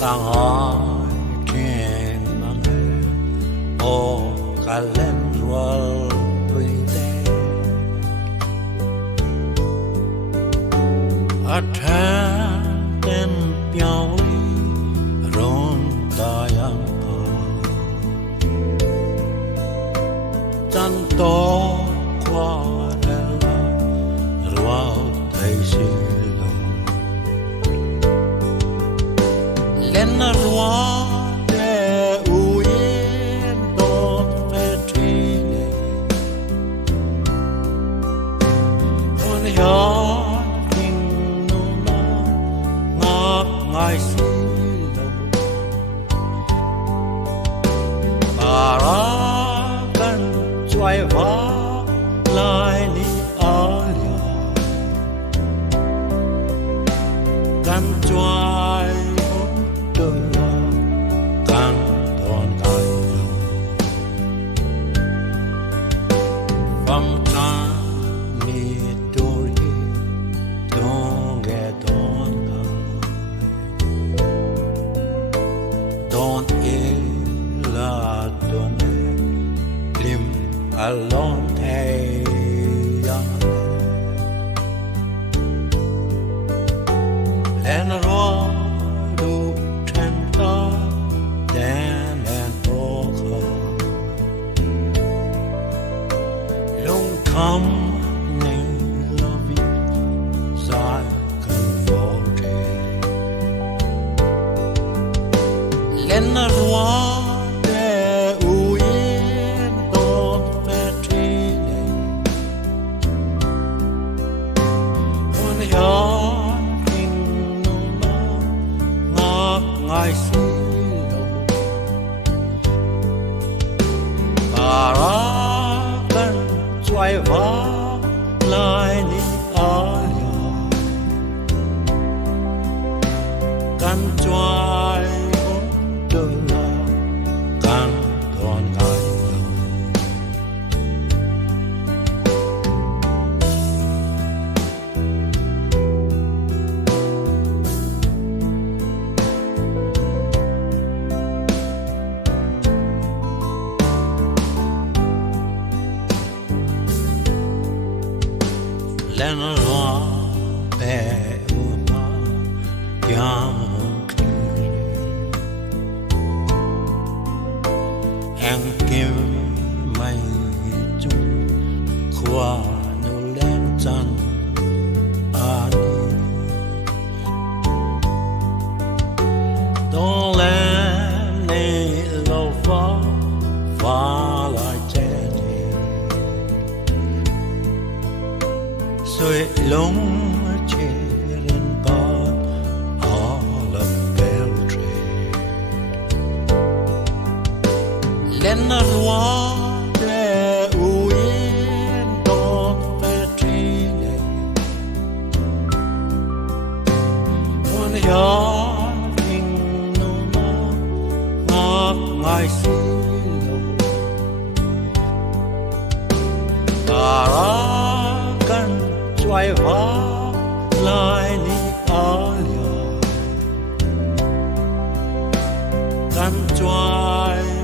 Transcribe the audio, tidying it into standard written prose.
càng hỏi trên mang ô cả lên ruột vui tê ở trên tên piao rôn ta yang chân to qua ruột thấy xilo lên ruột để uyen tốt về trine hôn nhớ kinh nô ngọc ngài xilo bà ra gần choai vã lại đi ở nhà gần choai đời là càng toàn cái vắng ta mi đôi đông nghe đông đông là đông lim alone thay lên rồi đủ trên ta đèn đèn ô khờ lung thầm nên love dài cần vô thể lên rồi để uyen tốt về trine hôn nhớ ngài xilo bà ra gần choai vã lại đi ở nhà gần choai đời là càng toàn cái lên rồi bé hoa yang kiri em kim mây chung qua nụ lên chân ani đông lên này lâu và lại chết rồi lông trên bát all of beltre lên roi để uyen tốt về trine hôn nhớ kinh nô ngọc ngài xilo bà ra gần choai vã lại đi ở nhà gần choai